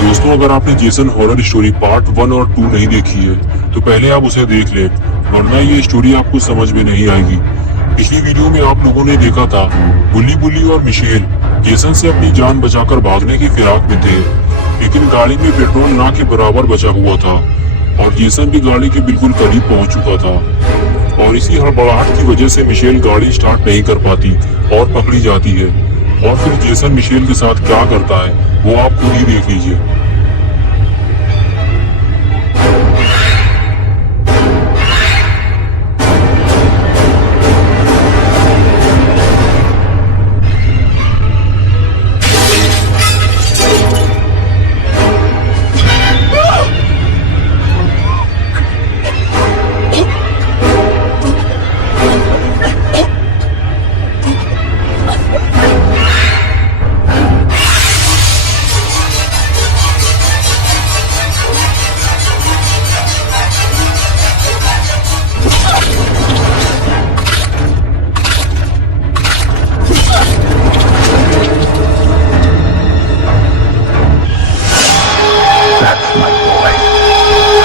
दोस्तों, अगर आपने जेसन हॉरर स्टोरी पार्ट 1 और 2 नहीं देखी है तो पहले आप उसे देख लें, वरना ये स्टोरी आपको समझ में नहीं आएगी। पिछली वीडियो में आप लोगों ने देखा था बुली बुली और मिशेल जेसन से अपनी जान बचाकर भागने की फिराक में थे, लेकिन गाड़ी में पेट्रोल ना के बराबर बचा हुआ था और जेसन भी गाड़ी के बिल्कुल करीब पहुंच चुका था। और इसी हड़बड़ाहट की वजह से मिशेल गाड़ी स्टार्ट नहीं कर पाती और पकड़ी जाती है। और फिर जेसन मिशेल के साथ क्या करता है वो आप खुद ही देख लीजिए।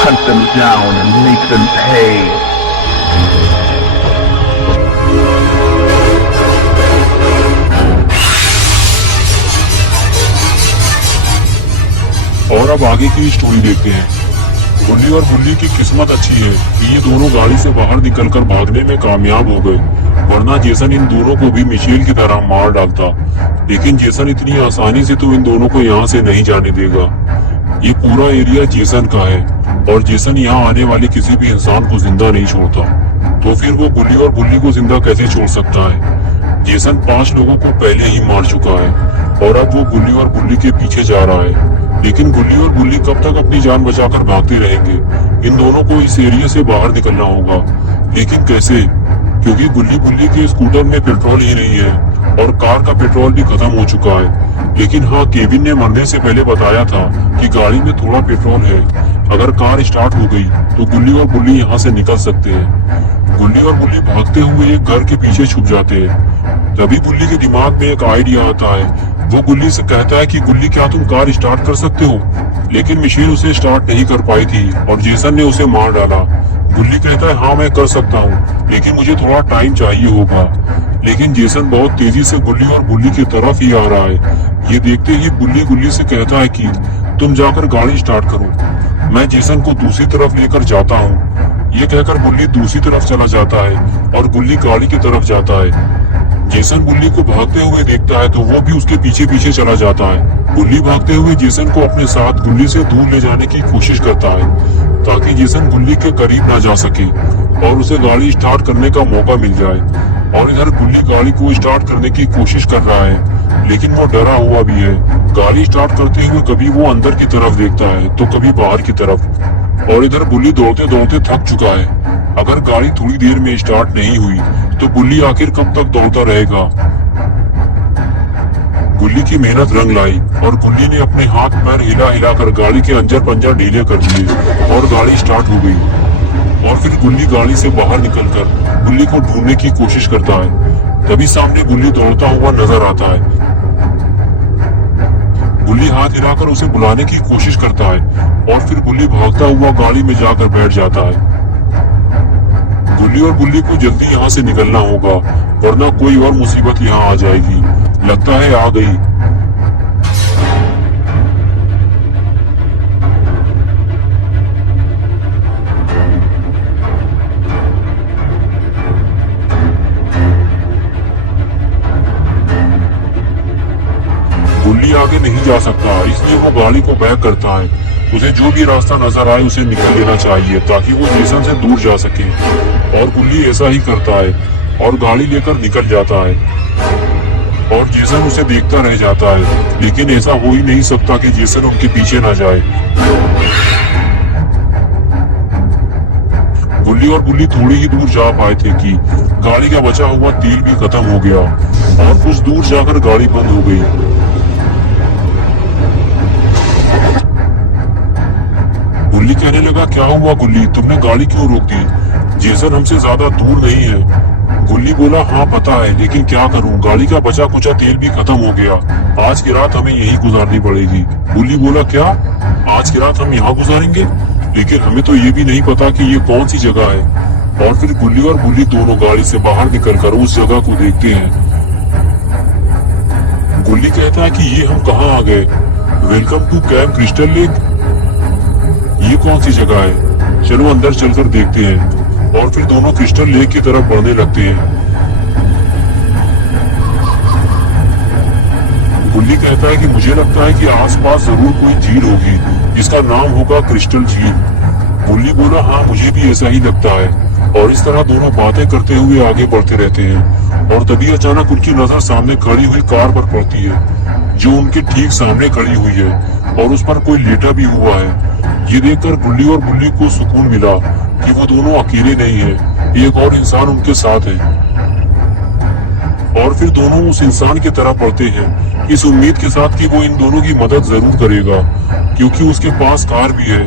Hunt them down and make them pay. और अब आगे की स्टोरी देखते हैं। बुल्ली और बुल्ली की किस्मत अच्छी है कि ये दोनों गाड़ी से बाहर निकलकर भागने में कामयाब हो गए, वरना जेसन इन दोनों को भी मिशेल की तरह मार डालता। लेकिन जेसन इतनी आसानी से तो इन दोनों को यहाँ से नहीं जाने देगा। ये पूरा एरिया जेसन का है और जेसन यहाँ आने वाले किसी भी इंसान को जिंदा नहीं छोड़ता, तो फिर वो बुल्ली और बुल्ली को जिंदा कैसे छोड़ सकता है। जेसन 5 लोगों को पहले ही मार चुका है और अब वो बुल्ली और बुल्ली के पीछे जा रहा है। लेकिन बुल्ली और बुल्ली कब तक अपनी जान बचाकर भागते रहेंगे? इन दोनों को इस एरिया से बाहर निकलना होगा, लेकिन कैसे? क्योंकि बुल्ली बुल्ली के स्कूटर में पेट्रोल ही नहीं है और कार का पेट्रोल भी खत्म हो चुका है। लेकिन हाँ, केविन ने मरने से पहले बताया था कि गाड़ी में थोड़ा पेट्रोल है। अगर कार स्टार्ट हो गई तो बुल्ली और बुल्ली यहाँ से निकल सकते हैं। बुल्ली और बुल्ली भागते हुए एक घर के पीछे छुप जाते हैं। तभी बुल्ली के दिमाग में एक आइडिया आता है। वो बुल्ली से कहता है कि बुल्ली, क्या तुम कार स्टार्ट कर सकते हो? लेकिन मिशेल उसे स्टार्ट नहीं कर पाई थी और जेसन ने उसे मार डाला। बुल्ली कहता है, हाँ मैं कर सकता हूँ, लेकिन मुझे थोड़ा टाइम चाहिए होगा। लेकिन जेसन बहुत तेजी से बुल्ली और बुल्ली की तरफ ही आ रहा है। ये देखते ही बुल्ली बुल्ली से कहता है कि तुम जाकर गाड़ी स्टार्ट करो, मैं जेसन को दूसरी तरफ लेकर जाता हूँ। ये कहकर बुल्ली दूसरी तरफ चला जाता है और बुल्ली गाड़ी की तरफ जाता है। जेसन बुल्ली को भागते हुए देखता है तो वो भी उसके पीछे पीछे चला जाता है। बुल्ली भागते हुए जेसन को अपने साथ बुल्ली से दूर ले जाने की कोशिश करता है ताकि जेसन बुल्ली के करीब ना जा सके और उसे गाड़ी स्टार्ट करने का मौका मिल जाए। और इधर बुल्ली गाड़ी को स्टार्ट करने की कोशिश कर रहा है, लेकिन वो डरा हुआ भी है। गाड़ी स्टार्ट करते हुए कभी वो अंदर की तरफ देखता है तो कभी बाहर की तरफ। और इधर बुल्ली दौड़ते दौड़ते थक चुका है। अगर गाड़ी थोड़ी देर में स्टार्ट नहीं हुई तो बुल्ली आखिर कब तक दौड़ता रहेगा? बुल्ली की मेहनत रंग लाई और बुल्ली ने अपने हाथ पैर हिला हिलाकर गाड़ी के अंजर पंजर ढीले कर दिए और गाड़ी स्टार्ट हो गई। और फिर बुल्ली गाड़ी से बाहर निकलकर बुल्ली को ढूंढने की कोशिश करता है। तभी सामने बुल्ली दौड़ता हुआ नजर आता है। बुल्ली हाथ हिलाकर उसे बुलाने की कोशिश करता है और फिर बुल्ली भागता हुआ गाड़ी में जाकर बैठ जाता है। बुल्ली और बुल्ली को जल्दी यहाँ से निकलना होगा, वरना कोई और मुसीबत यहाँ आ जाएगी। लगता है आ गई। बुल्ली आगे नहीं जा सकता, इसलिए वो गाड़ी को बैक करता है। उसे जो भी रास्ता नजर आए उसे निकल लेना चाहिए ताकि वो जेसन से दूर जा सके। और बुल्ली ऐसा ही करता है और गाड़ी लेकर निकल जाता है और जेसन उसे देखता रह जाता है। लेकिन ऐसा हो ही नहीं सकता कि जेसन उनके पीछे ना जाए। बुल्ली और बुल्ली थोड़ी ही दूर जा पाए थे कि गाड़ी का बचा हुआ तेल भी खत्म हो गया और कुछ दूर जाकर गाड़ी बंद हो गई। बुल्ली कहने लगा, क्या हुआ बुल्ली, तुमने गाड़ी क्यों रोक दी? जेसन हमसे ज्यादा दूर नहीं है। गुल्ली बोला हाँ पता है, लेकिन क्या करूं, गाड़ी का बचा कुचा तेल भी खत्म हो गया। आज की रात हमें यही गुजारनी पड़ेगी। गुल्ली बोला क्या, आज की रात हम यहाँ गुजारेंगे? लेकिन हमें तो ये भी नहीं पता कि ये कौन सी जगह है। और फिर गुल्ली और गुल्ली दोनों गाड़ी से बाहर निकलकर उस जगह को देखते हैं। गुल्ली कहता है कि ये हम कहाँ आ गए? Welcome to Camp Crystal Lake. ये कौन सी जगह है? चलो अंदर चलकर देखते हैं। और फिर दोनों क्रिस्टल लेक की तरफ बढ़ने लगते हैं। गुल्ली कहता है कि मुझे लगता है कि आसपास जरूर कोई झील होगी जिसका नाम होगा क्रिस्टल झील। गुल्ली बोला हाँ मुझे भी ऐसा ही लगता है। और इस तरह दोनों बातें करते हुए आगे बढ़ते रहते हैं। और तभी अचानक उनकी नजर सामने खड़ी हुई कार पर पड़ती है जो उनके ठीक सामने खड़ी हुई है और उस पर कोई लेटा भी हुआ है। ये देखकर गुल्ली और गुल्ली को सुकून मिला कि वो दोनों अकेले नहीं है, एक और इंसान उनके साथ है। और फिर दोनों उस इंसान की तरफ बढ़ते हैं, इस उम्मीद के साथ कि वो इन दोनों की मदद जरूर करेगा क्योंकि उसके पास कार भी है।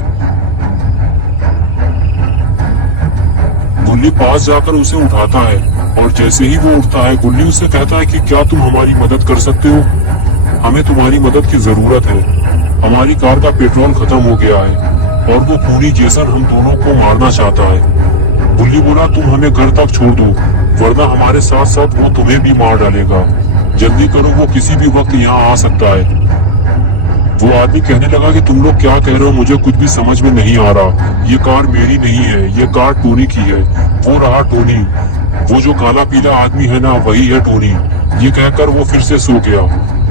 गुल्ली पास जाकर उसे उठाता है और जैसे ही वो उठता है गुल्ली उससे कहता है कि क्या तुम हमारी मदद कर सकते हो? हमें तुम्हारी मदद की जरूरत है। हमारी कार का पेट्रोल खत्म हो गया है और वो खूनी जेसन हम दोनों को मारना चाहता है। गुल्ली बोला तुम हमें घर तक छोड़ दो वरना हमारे साथ साथ वो तुम्हें भी मार डालेगा। जल्दी करो, वो किसी भी वक्त यहाँ आ सकता है। वो आदमी कहने लगा कि तुम लोग क्या कह रहे हो, मुझे कुछ भी समझ में नहीं आ रहा। ये कार मेरी नहीं है, ये कार टोनी की है। वो रहा टोनी, वो जो काला पीला आदमी है ना वही है टोनी। ये कहकर वो फिर से सो गया।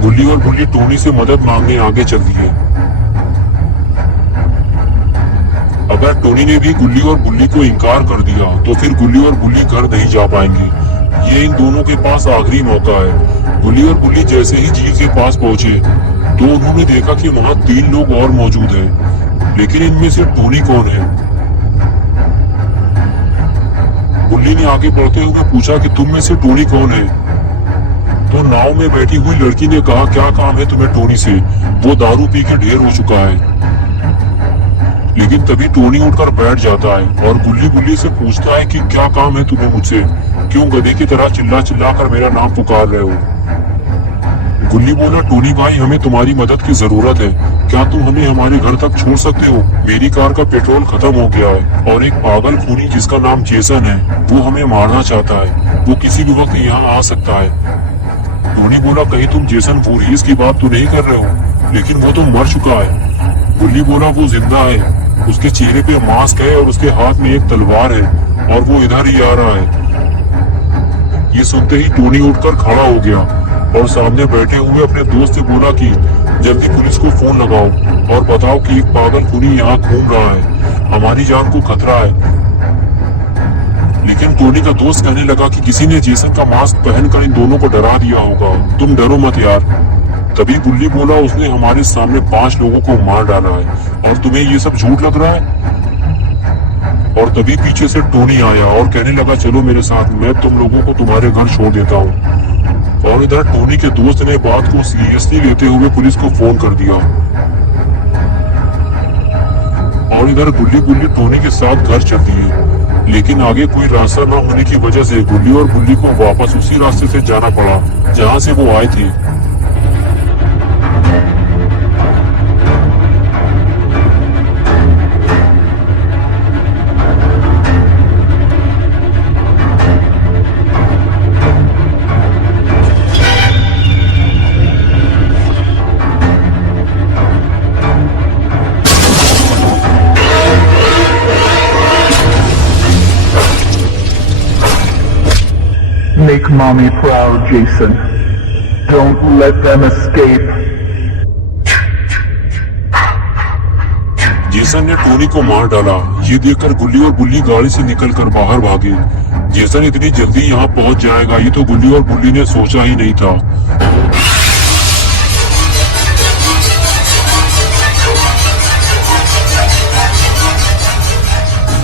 गुल्ली और गुल्ली टोनी से मदद मांगने आगे चल दिए। अगर टोनी ने भी गुल्ली और गुल्ली को इनकार कर दिया तो फिर गुल्ली और गुल्ली घर नहीं जा पाएंगे। ये इन दोनों के पास आखिरी मौका है। गुल्ली और गुल्ली जैसे ही झील के पास पहुंचे तो उन्होंने देखा कि वहां 3 लोग और मौजूद हैं, लेकिन इनमें से टोनी कौन है? गुल्ली ने आगे बढ़ते हुए पूछा कि तुम में से टोनी कौन है? तो नाव में बैठी हुई लड़की ने कहा क्या काम है तुम्हें टोनी से? वो दारू पी के ढेर हो चुका है। लेकिन तभी टोनी उठकर बैठ जाता है और गुल्ली गुल्ली से पूछता है कि क्या काम है तुम्हें मुझसे? क्यों गधे की तरह चिल्ला चिल्ला कर मेरा नाम पुकार रहे हो? गुल्ली बोला टोनी भाई हमें तुम्हारी मदद की जरूरत है। क्या तुम हमें हमारे घर तक छोड़ सकते हो? मेरी कार का पेट्रोल खत्म हो गया है और एक पागल खूनी जिसका नाम जेसन है वो हमें मारना चाहता है। वो किसी भी वक्त यहाँ आ सकता है। टोनी बोला कहीं तुम जेसन voorhees की बात तो नहीं कर रहे हो? लेकिन वो तो मर चुका है। गुल्ली बोला वो जिंदा है, उसके चेहरे पे मास्क है और उसके हाथ में एक तलवार है और वो इधर ही आ रहा है। ये सुनते ही टोनी उठकर खड़ा हो गया और सामने बैठे हुए अपने दोस्त से बोला कि जल्दी पुलिस को फोन लगाओ और बताओ कि एक पागल खूनी यहाँ घूम रहा है, हमारी जान को खतरा है। लेकिन टोनी का दोस्त कहने लगा कि किसी ने जेसन का मास्क पहनकर इन दोनों को डरा दिया होगा, तुम डरो मत यार। तभी गुल्ली बोला उसने हमारे सामने 5 लोगों को मार डाला है और तुम्हें ये सब झूठ लग रहा है? और तभी पीछे से टोनी आया और कहने लगा चलो मेरे साथ, मैं तुम लोगों को तुम्हारे घर छोड़ देता हूँ। और इधर टोनी के दोस्त ने बात को सीरियसली लेते हुए पुलिस को फोन कर दिया। और इधर गुल्ली गुल्ली टोनी के साथ घर चल दिए। लेकिन आगे कोई रास्ता न होने की वजह से गुल्ली और गुल्ली को वापस उसी रास्ते से जाना पड़ा जहाँ से वो आए थे। Make mommy proud, Jason. Don't let them escape. Jason ने टोनी को मार डाला। ये देखकर गुल्ली और गुल्ली गाड़ी से निकलकर बाहर भागे। जेसन इतनी जल्दी यहाँ पहुँच जाएगा ये तो गुल्ली और गुल्ली ने सोचा ही नहीं था।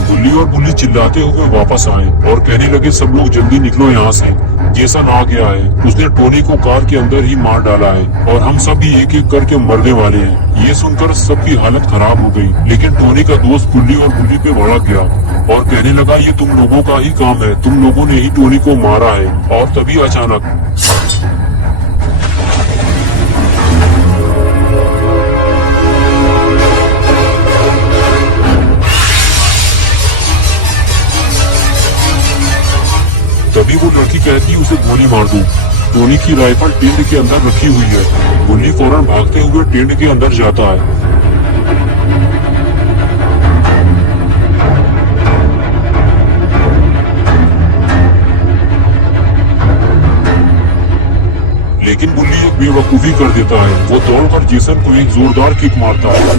गुल्ली और गुल्ली चिल्लाते हुए वापस आए और कहने लगे सब लोग जल्दी निकलो यहाँ से, जेसन आ गया है। उसने टोनी को कार के अंदर ही मार डाला है और हम सब भी एक एक करके मरने वाले हैं। ये सुनकर सबकी हालत खराब हो गई, लेकिन टोनी का दोस्त बुल्ली और बुल्ली पे भड़क गया और कहने लगा ये तुम लोगों का ही काम है, तुम लोगों ने ही टोनी को मारा है। और तभी अचानक तभी वो लड़की कहती उसे गोली मार दो। टोनी की राइफल टेंट के अंदर रखी हुई है। बुल्ली फौरन भागते हुए टेंट के अंदर जाता है। लेकिन बुल्ली एक बेवकूफी कर देता है। वो दौड़कर जेसन को एक जोरदार किक मारता है,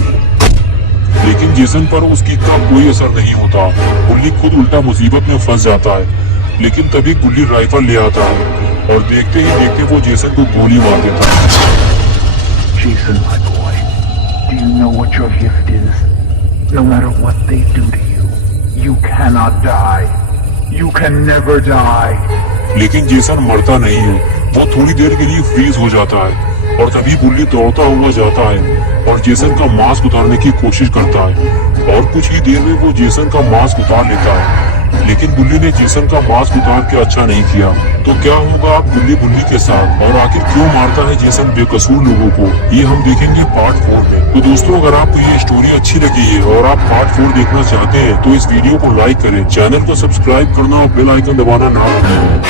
लेकिन जेसन पर उस किक का कोई असर नहीं होता। बुल्ली खुद उल्टा मुसीबत में फंस जाता है। लेकिन तभी बुल्ली राइफल ले आता है और देखते ही देखते वो जेसन को गोली मार देता है। Jason, my boy, do you know what your gift is? No matter what they do to you, you cannot die. You can never die. लेकिन जेसन मरता नहीं है। वो थोड़ी देर के लिए फ्रीज हो जाता है और तभी बुल्ली दौड़ता हुआ जाता है और जेसन का मास्क उतारने की कोशिश करता है और कुछ ही देर में वो जेसन का मास्क उतार लेता है। लेकिन बुल्ली ने जेसन का मास्क उतार के अच्छा नहीं किया। तो क्या होगा अब बुल्ली के साथ, और आखिर क्यों मारता है जेसन बेकसूर लोगों को, ये हम देखेंगे पार्ट 4 में। तो दोस्तों, अगर आपको ये स्टोरी अच्छी लगी है और आप पार्ट 4 देखना चाहते हैं तो इस वीडियो को लाइक करें, चैनल को सब्सक्राइब करना और बेल आइकन दबाना ना भूलें।